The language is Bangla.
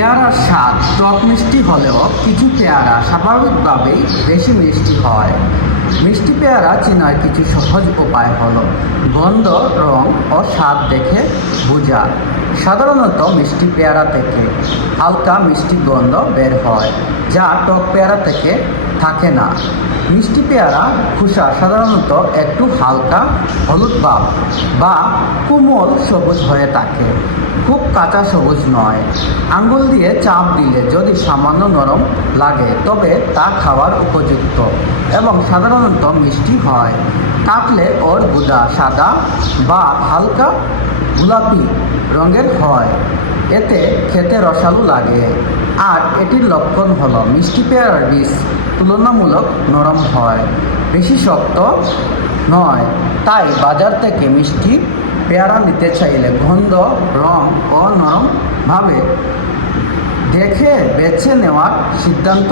পেয়ারার স্বাদ টক মিষ্টি হলেও কিছু পেয়ারা স্বাভাবিকভাবেই বেশি মিষ্টি হয়। মিষ্টি পেয়ারা চেনার কিছু সহজ উপায় হলো গন্ধ, রং ও স্বাদ দেখে বোঝা। সাধারণত মিষ্টি পেয়ারা থেকে হালকা মিষ্টি গন্ধ বের হয়, যা টক পেয়ারা থেকে থাকে না। মিষ্টি পেয়ারা খোসা সাধারণত একটু হালকা হলুদ ভাব বা কোমল সবুজ হয়ে থাকে, খুব কাঁচা সবুজ নয়। আঙ্গুল দিয়ে চাপ দিলে যদি সামান্য নরম লাগে তবে তা খাওয়ার উপযুক্ত এবং সাধারণত মিষ্টি হয়। কাটলে ওর গুদা সাদা বা হালকা গোলাপি রঙের হয়, এতে খেতে রসালো লাগে। আর এটির লক্ষণ হলো মিষ্টি পেয়ারার বীজ তুলনামূলক নরম হয়, বেশি শক্ত নয়। তাই বাজার থেকে মিষ্টি পেয়ারা নিতে চাইলে গন্ধ, রং ও নরমভাবে দেখে বেছে নেওয়ার সিদ্ধান্ত